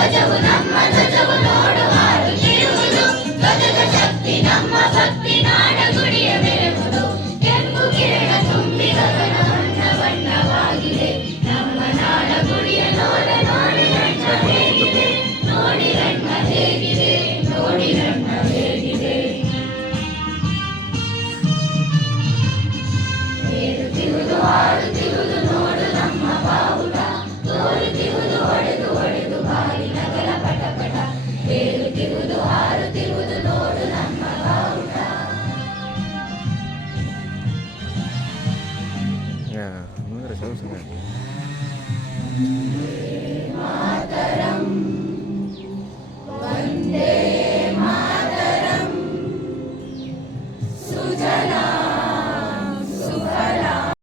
ಧ್ವಜವು ನಮ್ಮ ಧ್ವಜವು ನೋಡು ಹಾರುತ್ತಿರುವುದು ಧ್ವಜದ ಶಕ್ತಿ ನಮ್ಮ ಭಕ್ತಿ ನಾಡ ಗುಡಿಯ ಬೆಳೆಯುವುದು ಕೆಂಪು ಕಿರಣ ತುಂಬಿ ಗಗನ ಬಣ್ಣ ಬಣ್ಣವಾಗಿದೆ ನಮ್ಮ ನಾಡ ಗುಡಿಯ ನೋಡ ನೋಡಿರಣ್ಣ ಹೇಗಿದೆ ನೋಡಿರಣ್ಣ ಹೇಗಿದೆ ನೋಡಿರಣ್ಣ ಹೇಗಿದೆ ಏರುತ್ತಿರುವುದು ಹಾರುತ್ತಿರುವುದು ನೋಡು ನಮ್ಮ ಬಾವುಟ ತೋರುತ್ತಿರುವುದು ಒಡೆದು ಒಡೆದು ಗಾಳಿ ನಗರ ಪಟಪಟ ಏರುತ್ತಿರುವುದು ಹಾರುತ್ತಿರುವುದು ನೋಡು ನಮ್ಮ ಬಾವುಟ. Ya, no era eso,